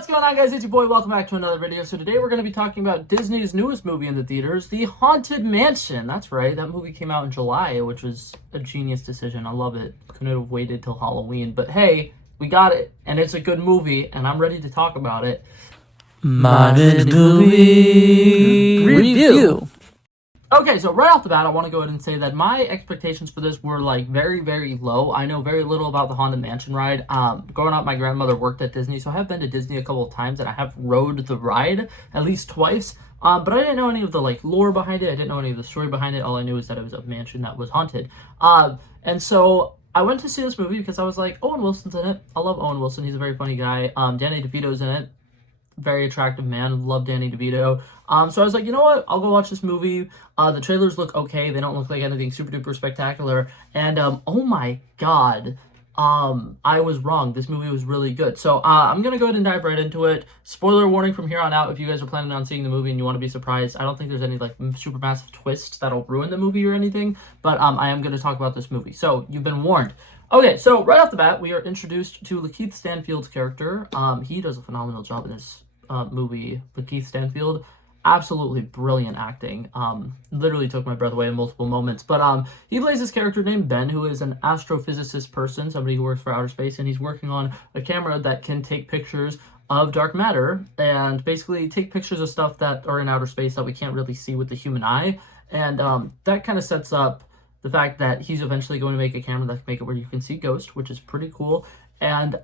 What's going on, guys? It's your boy. Welcome back to another video. So today we're going to be talking about Disney's newest movie in the theaters, The Haunted Mansion. That's right, that movie came out in July, which was a genius decision. I love it. Couldn't have waited till Halloween, but hey, we got it, and it's a good movie, and I'm ready to talk about it. Modded Movie Review. Okay, so right off the bat, I want to go ahead and say that my expectations for this were like very, very low. I know very little about the Haunted Mansion ride. Growing up, my grandmother worked at Disney, so I have been to Disney a couple of times, and I have rode the ride at least twice. But I didn't know any of the like lore behind it. I didn't know any of the story behind it. All I knew is that it was a mansion that was haunted. And so I went to see this movie because I was like, Owen Wilson's in it. I love Owen Wilson. He's a very funny guy. Danny DeVito's in it. Very attractive man. Love Danny DeVito. So I was like, you know what? I'll go watch this movie. The trailers look okay. They don't look like anything super duper spectacular. And oh my god, I was wrong. This movie was really good. So I'm gonna go ahead and dive right into it. Spoiler warning from here on out. If you guys are planning on seeing the movie and you want to be surprised, I don't think there's any like super massive twists that'll ruin the movie or anything. But I am gonna talk about this movie. So you've been warned. Okay, so right off the bat, we are introduced to Lakeith Stanfield's character. He does a phenomenal job in this movie. Lakeith Stanfield, absolutely brilliant acting. Literally took my breath away in multiple moments. But he plays this character named Ben, who is an astrophysicist person, somebody who works for outer space, and he's working on a camera that can take pictures of dark matter and basically take pictures of stuff that are in outer space that we can't really see with the human eye. And that kind of sets up the fact that he's eventually going to make a camera that can make it where you can see ghosts, which is pretty cool. And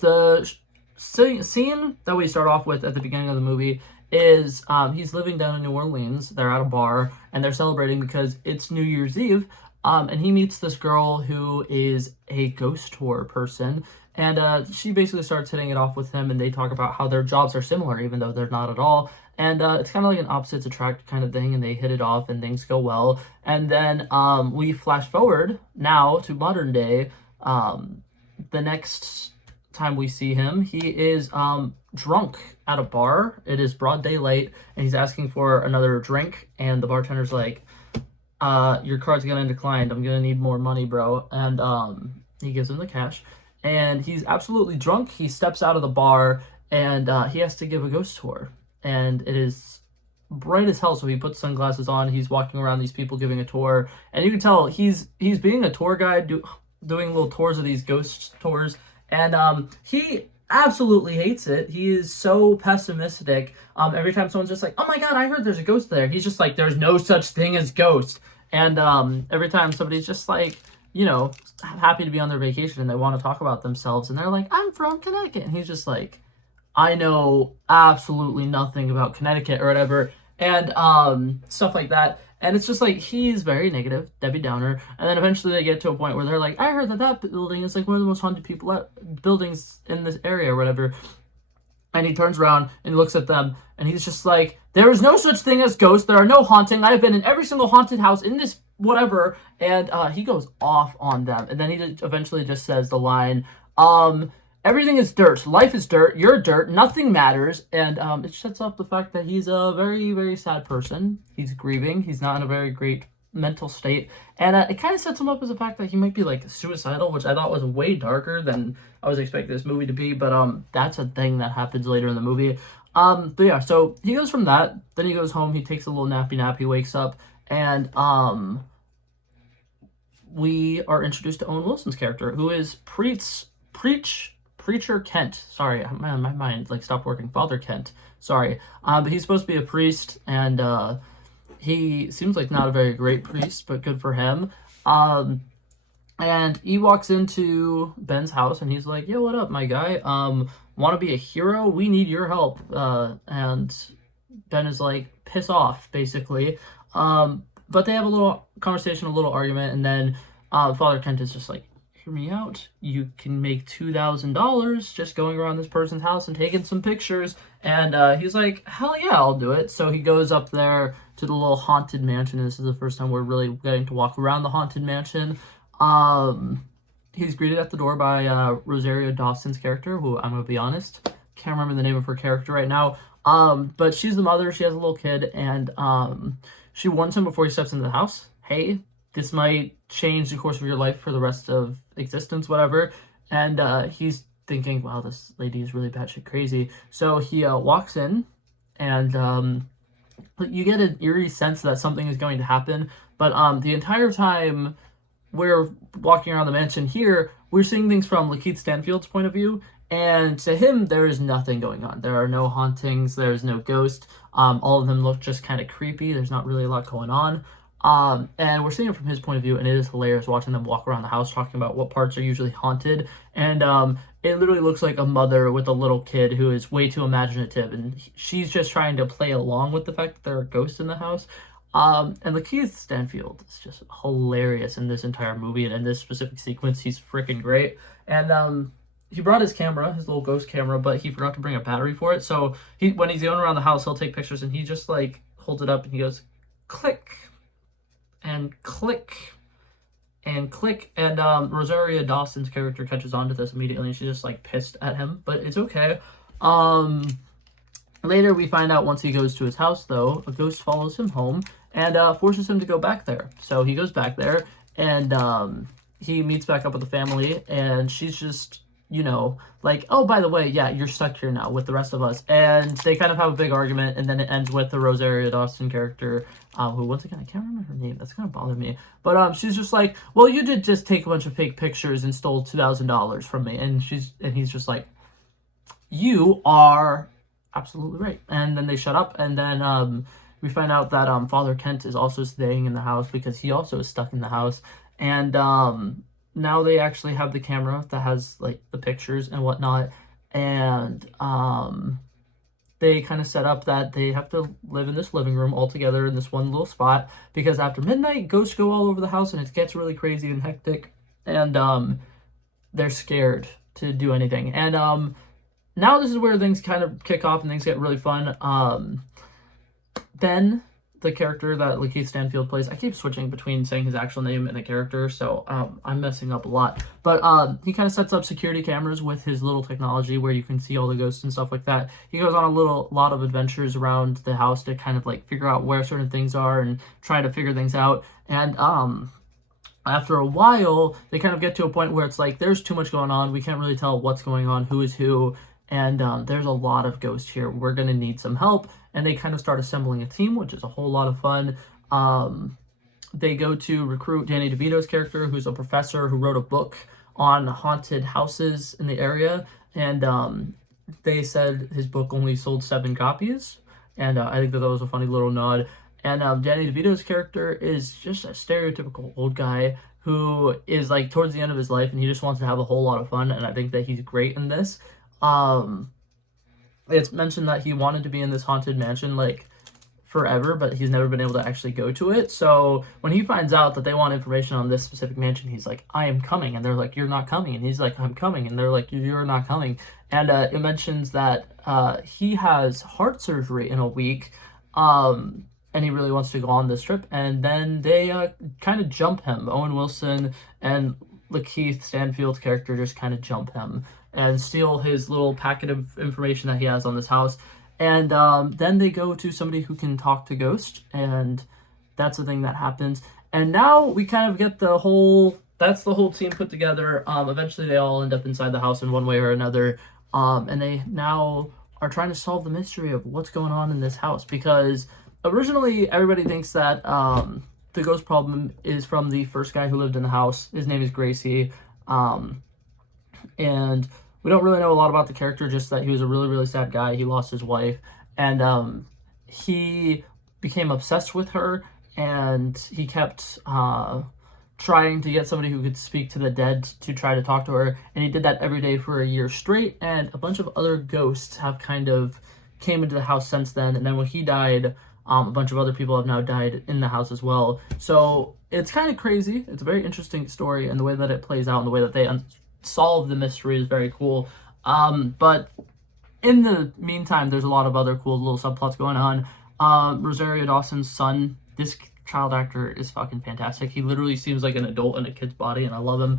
the scene that we start off with at the beginning of the movie is he's living down in New Orleans. They're at a bar and they're celebrating because it's New Year's Eve. And he meets this girl who is a ghost tour person. And she basically starts hitting it off with him, and they talk about how their jobs are similar, even though they're not at all. And it's kind of like an opposites attract kind of thing, and they hit it off, and things go well. And then we flash forward now to modern day. The next time we see him, he is drunk at a bar. It is broad daylight, and he's asking for another drink, and the bartender's like, your card's gonna decline. I'm gonna need more money, bro. And he gives him the cash. And he's absolutely drunk. He steps out of the bar, and he has to give a ghost tour. And it is bright as hell, so he puts sunglasses on. He's walking around these people giving a tour. And you can tell he's being a tour guide, doing little tours of these ghost tours. And he absolutely hates it. He is so pessimistic. Every time someone's just like, oh my god, I heard there's a ghost there, he's just like, there's no such thing as ghost. And every time somebody's just like, you know, happy to be on their vacation and they want to talk about themselves and they're like, I'm from Connecticut. And he's just like, I know absolutely nothing about Connecticut or whatever. And stuff like that. And it's just like, he's very negative, Debbie Downer. And then eventually they get to a point where they're like, I heard that building is like one of the most haunted buildings in this area or whatever. And he turns around and looks at them and he's just like, there is no such thing as ghosts. There are no haunting. I've been in every single haunted house in this whatever. And he goes off on them. And then he eventually just says the line, everything is dirt. Life is dirt. You're dirt. Nothing matters. And it sets up the fact that he's a very, very sad person. He's grieving. He's not in a very great mental state. And it kind of sets him up as the fact that he might be like suicidal, which I thought was way darker than I was expecting this movie to be. But that's a thing that happens later in the movie. But yeah, so he goes from that. Then he goes home. He takes a little nappy nap. He wakes up. And we are introduced to Owen Wilson's character, who is Preacher Kent. Sorry, man, my mind like stopped working. Father Kent. Sorry. But he's supposed to be a priest, and he seems like not a very great priest, but good for him. And he walks into Ben's house, and he's like, yo, what up, my guy? Want to be a hero? We need your help. And Ben is like, piss off, basically. But they have a little conversation, a little argument, and then Father Kent is just like, hear me out. You can make $2,000 just going around this person's house and taking some pictures. And he's like, hell yeah, I'll do it. So he goes up there to the little haunted mansion. And this is the first time we're really getting to walk around the haunted mansion. He's greeted at the door by Rosario Dawson's character, who I'm going to be honest, can't remember the name of her character right now. But she's the mother. She has a little kid. And she warns him before he steps into the house. Hey, this might change the course of your life for the rest of existence, whatever. And he's thinking, wow, this lady is really batshit crazy. So he walks in, and you get an eerie sense that something is going to happen. But the entire time we're walking around the mansion here, we're seeing things from Lakeith Stanfield's point of view, and to him, there is nothing going on. There are no hauntings, there's no ghost. All of them look just kind of creepy. There's not really a lot going on. And we're seeing it from his point of view, and it is hilarious watching them walk around the house talking about what parts are usually haunted. And it literally looks like a mother with a little kid who is way too imaginative, and she's just trying to play along with the fact that there are ghosts in the house. And Lakeith Stanfield is just hilarious in this entire movie, and in this specific sequence, he's freaking great. And he brought his camera, his little ghost camera, but he forgot to bring a battery for it. So when he's going around the house, he'll take pictures, and he just like holds it up and he goes, click and click and click. And Rosaria Dawson's character catches on to this immediately, and she's just like pissed at him, but it's okay. Later, we find out once he goes to his house, though, a ghost follows him home and forces him to go back there. So he goes back there, and he meets back up with the family, and she's just, like, oh, by the way, yeah, you're stuck here now with the rest of us. And they kind of have a big argument, and then it ends with the Rosaria Dawson character, who, once again, I can't remember her name. That's going to bother me. But she's just like, well, you did just take a bunch of fake pictures and stole $2,000 from me. And he's just like, you are absolutely right. And then they shut up, and then we find out that Father Kent is also staying in the house because he also is stuck in the house. And now they actually have the camera that has like the pictures and whatnot, and they kind of set up that they have to live in this living room all together in this one little spot because after midnight, ghosts go all over the house and it gets really crazy and hectic, and they're scared to do anything. And now this is where things kind of kick off and things get really fun. Then the character that Lakeith Stanfield plays, I keep switching between saying his actual name and the character, so I'm messing up a lot. But he kind of sets up security cameras with his little technology where you can see all the ghosts and stuff like that. He goes on a lot of adventures around the house to kind of like figure out where certain things are and try to figure things out. And after a while, they kind of get to a point where it's like, there's too much going on. We can't really tell what's going on, who is who. And there's a lot of ghosts here. We're going to need some help. And they kind of start assembling a team, which is a whole lot of fun. They go to recruit Danny DeVito's character, who's a professor who wrote a book on haunted houses in the area. And they said his book only sold 7 copies. And I think that was a funny little nod. And Danny DeVito's character is just a stereotypical old guy who is like towards the end of his life, and he just wants to have a whole lot of fun. And I think that he's great in this. It's mentioned that he wanted to be in this haunted mansion like forever, but he's never been able to actually go to it. So when he finds out that they want information on this specific mansion, he's like, I am coming. And they're like, you're not coming. And he's like, I'm coming. And they're like, you're not coming. And it mentions that he has heart surgery in a week, and he really wants to go on this trip. And then they kind of jump him. Owen Wilson and Lakeith Stanfield's character just kind of jump him and steal his little packet of information that he has on this house. And then they go to somebody who can talk to ghosts, and that's the thing that happens. And now we kind of get that's the whole team put together. Eventually they all end up inside the house in one way or another. And they now are trying to solve the mystery of what's going on in this house, because originally everybody thinks that the ghost problem is from the first guy who lived in the house. His name is Gracie. And we don't really know a lot about the character, just that he was a really, really sad guy. He lost his wife, and he became obsessed with her, and he kept trying to get somebody who could speak to the dead to try to talk to her, and he did that every day for a year straight, and a bunch of other ghosts have kind of came into the house since then, and then when he died, a bunch of other people have now died in the house as well. So it's kind of crazy. It's a very interesting story, and the way that it plays out and the way that they solve the mystery is very cool. But in the meantime, there's a lot of other cool little subplots going on. Rosario Dawson's son, this child actor is fucking fantastic. He literally seems like an adult in a kid's body, and I love him.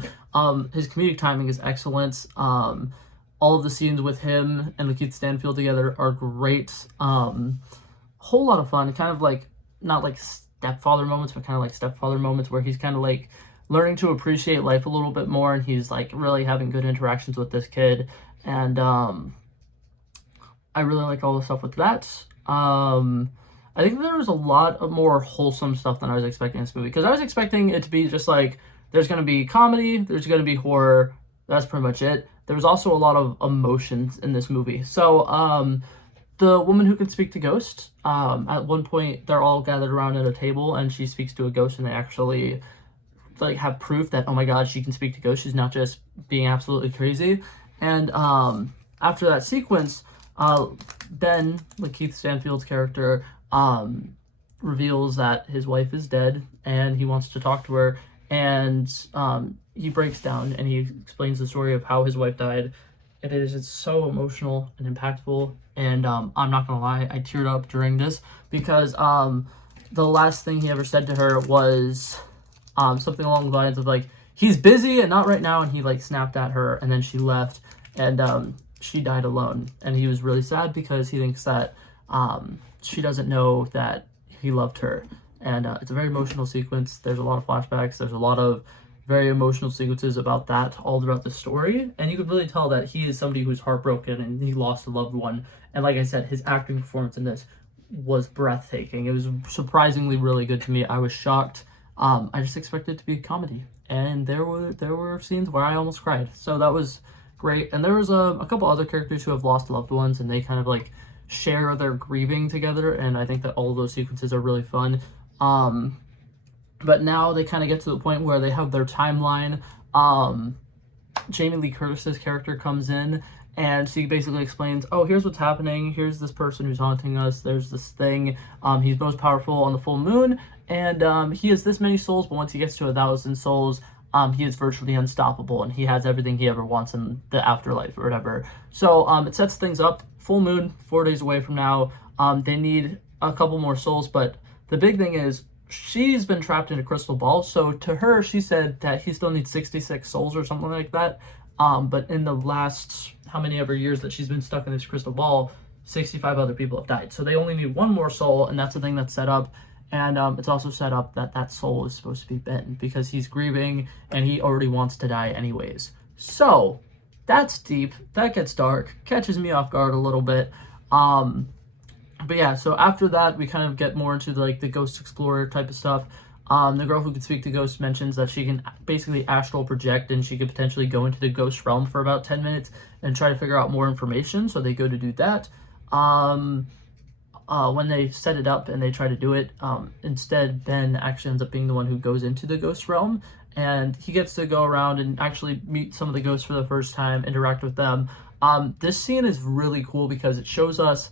His comedic timing is excellent. All of the scenes with him and Lakeith Stanfield together are great. Whole lot of fun. Kind of like, not like stepfather moments, but kind of like stepfather moments where he's kind of like learning to appreciate life a little bit more, and he's like really having good interactions with this kid. And I really like all the stuff with that. I think there was a lot of more wholesome stuff than I was expecting in this movie, because I was expecting it to be just like there's going to be comedy, there's going to be horror, that's pretty much it. There was also a lot of emotions in this movie. So the woman who can speak to ghosts, at one point they're all gathered around at a table and she speaks to a ghost, and they actually like have proof that, oh my god, she can speak to ghosts, she's not just being absolutely crazy. And after that sequence, Ben, like Keith Stanfield's character, reveals that his wife is dead and he wants to talk to her. And he breaks down and he explains the story of how his wife died. And it's so emotional and impactful. And I'm not gonna lie, I teared up during this because the last thing he ever said to her was something along the lines of like, he's busy and not right now. And he like snapped at her, and then she left, and she died alone. And he was really sad because he thinks that she doesn't know that he loved her. And it's a very emotional sequence. There's a lot of flashbacks. There's a lot of very emotional sequences about that all throughout the story. And you could really tell that he is somebody who's heartbroken and he lost a loved one. And like I said, his acting performance in this was breathtaking. It was surprisingly really good to me. I was shocked. I just expected it to be a comedy, and there were scenes where I almost cried. So that was great. And there was a couple other characters who have lost loved ones, and they kind of like share their grieving together. And I think that all of those sequences are really fun. But now they kind of get to the point where they have their timeline. Jamie Lee Curtis's character comes in, and she basically explains, oh, here's what's happening. Here's this person who's haunting us. There's this thing. He's most powerful on the full moon, and he has this many souls, but once he gets to 1,000 souls, he is virtually unstoppable, and he has everything he ever wants in the afterlife or whatever. So it sets things up. Full moon, 4 days away from now. They need a couple more souls, but the big thing is she's been trapped in a crystal ball. So to her, she said that he still needs 66 souls or something like that. But in the last how many ever years that she's been stuck in this crystal ball, 65 other people have died. So they only need one more soul, and that's the thing that's set up. And it's also set up that that soul is supposed to be Ben because he's grieving and he already wants to die anyways. So that's deep. That gets dark. Catches me off guard a little bit. But yeah, so after that, we kind of get more into like the Ghost Explorer type of stuff. The girl who can speak to ghosts mentions that she can basically astral project, and she could potentially go into the ghost realm for about 10 minutes and try to figure out more information. So they go to do that. When they set it up and they try to do it, instead Ben actually ends up being the one who goes into the ghost realm, and he gets to go around and actually meet some of the ghosts for the first time, interact with them. This scene is really cool because it shows us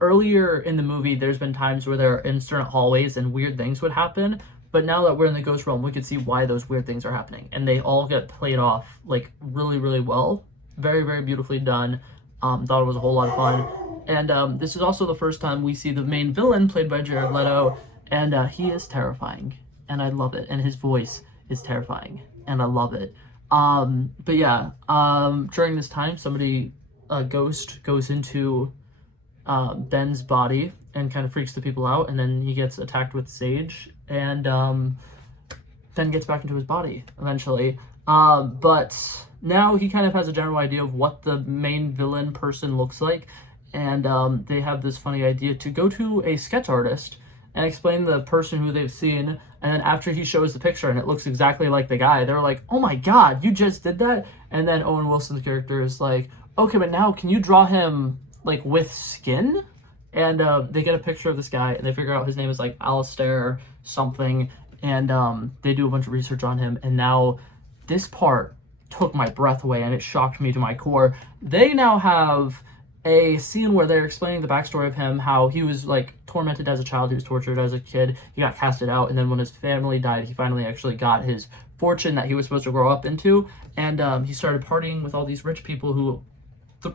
earlier in the movie, there's been times where there are instant hallways and weird things would happen. But now that we're in the ghost realm, we can see why those weird things are happening. And they all get played off like really, really well. Very, very beautifully done. Thought it was a whole lot of fun. And this is also the first time we see the main villain played by Jared Leto. And he is terrifying. And I love it. And his voice is terrifying. And I love it. But yeah, during this time, a ghost goes into Ben's body and kind of freaks the people out, and then he gets attacked with sage, and Ben gets back into his body eventually. But now he kind of has a general idea of what the main villain person looks like, and they have this funny idea to go to a sketch artist and explain the person who they've seen, and then after he shows the picture and it looks exactly like the guy, they're like, oh my god, you just did that? And then Owen Wilson's character is like, okay, but now can you draw him like with skin? And they get a picture of this guy and they figure out his name is like Alistair something, and they do a bunch of research on him, and now this part took my breath away and it shocked me to my core. They now have a scene where they're explaining the backstory of him, how he was like tormented as a child, he was tortured as a kid, he got casted out, and then when his family died, he finally actually got his fortune that he was supposed to grow up into, and he started partying with all these rich people who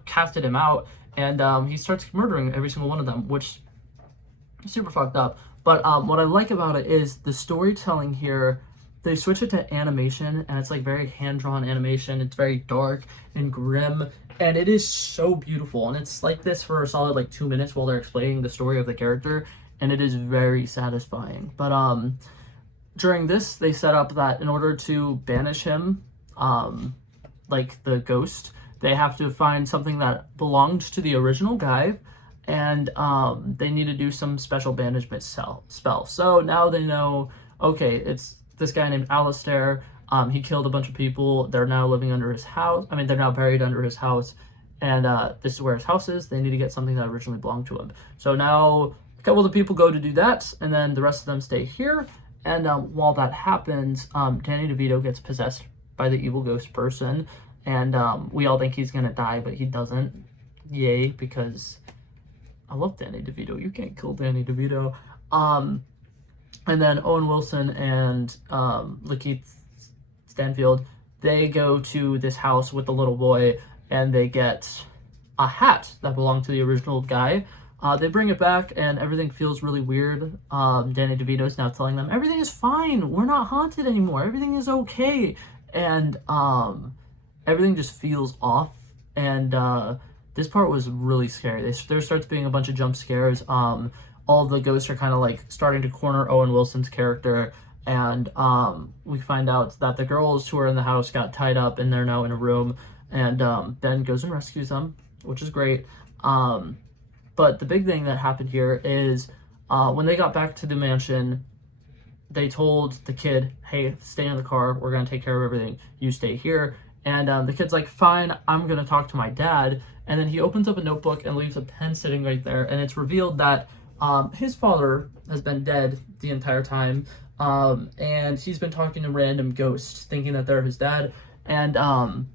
casted him out, and he starts murdering every single one of them, which is super fucked up. But what I like about it is the storytelling here. They switch it to animation, and it's like very hand-drawn animation. It's very dark and grim, and it is so beautiful. And it's like this for a solid like 2 minutes while they're explaining the story of the character, and it is very satisfying. But during this, they set up that in order to banish him, like the ghost, they have to find something that belonged to the original guy, and they need to do some special banishment spell. So now they know, okay, it's this guy named Alistair. He killed a bunch of people. They're now living under his house. I mean, they're now buried under his house, and this is where his house is. They need to get something that originally belonged to him. So now a couple of the people go to do that, and then the rest of them stay here. And while that happens, Danny DeVito gets possessed by the evil ghost person, and we all think he's gonna die, but he doesn't. Yay, because I love Danny DeVito. You can't kill Danny DeVito. And then Owen Wilson and Lakeith Stanfield, they go to this house with the little boy, and they get a hat that belonged to the original guy. They bring it back, and everything feels really weird. Danny DeVito's now telling them, everything is fine. We're not haunted anymore. Everything is okay. And everything just feels off. And this part was really scary. There starts being a bunch of jump scares. All the ghosts are kind of like starting to corner Owen Wilson's character. And we find out that the girls who are in the house got tied up, and they're now in a room. And Ben goes and rescues them, which is great. But the big thing that happened here is when they got back to the mansion, they told the kid, hey, stay in the car. We're going to take care of everything. You stay here. And the kid's like, fine, I'm going to talk to my dad. And then he opens up a notebook and leaves a pen sitting right there. And it's revealed that his father has been dead the entire time. And he's been talking to random ghosts, thinking that they're his dad. And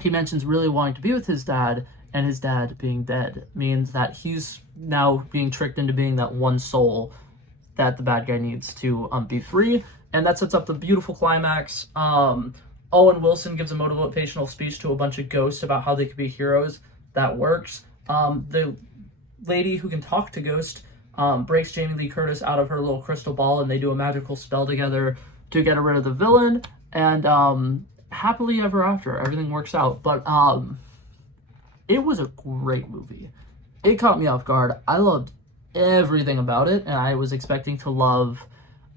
he mentions really wanting to be with his dad. And his dad being dead means that he's now being tricked into being that one soul that the bad guy needs to be free. And that sets up the beautiful climax. Owen Wilson gives a motivational speech to a bunch of ghosts about how they could be heroes. That works. The lady who can talk to ghosts breaks Jamie Lee Curtis out of her little crystal ball, and they do a magical spell together to get rid of the villain. And happily ever after, everything works out. But it was a great movie. It caught me off guard. I loved everything about it, and I was expecting to love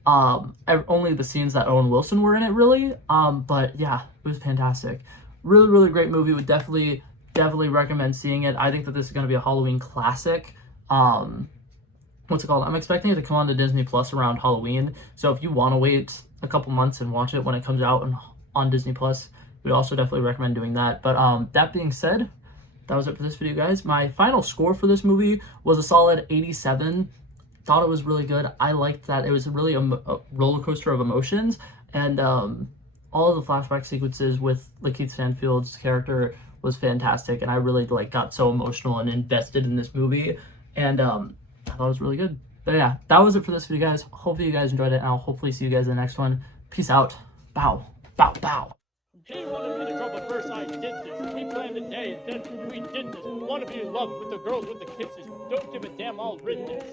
only the scenes that Owen Wilson were in it, really. But yeah, it was fantastic. Really, really great movie. Would definitely recommend seeing it. I think that this is going to be a Halloween classic. What's it called? I'm expecting it to come on to Disney Plus around Halloween. So if you want to wait a couple months and watch it when it comes out on Disney Plus, we also definitely recommend doing that. But that being said, that was it for this video, guys. My final score for this movie was a solid 87. Thought it was really good. I liked that it was really a roller coaster of emotions, and all of the flashback sequences with Lakeith Stanfield's character was fantastic, and I really got so emotional and invested in this movie, and I thought it was really good. But yeah, that was it for this video, guys. Hopefully you guys enjoyed it, and I'll hopefully see you guys in the next one. Peace out. Bow. Bow. Bow. He wanted me to trouble first, I did this. He planned a day, and then we did this. Wanna be in love with the girls with the kisses. Don't give a damn, I'll written this.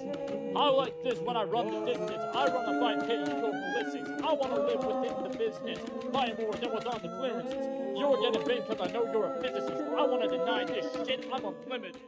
I like this when I run the distance. I run a 5K, you go ballistics. I wanna live within the business. Buying more than what's on the clearances. You're getting big cause I know you're a physicist. I wanna deny this shit, I'm unlimited.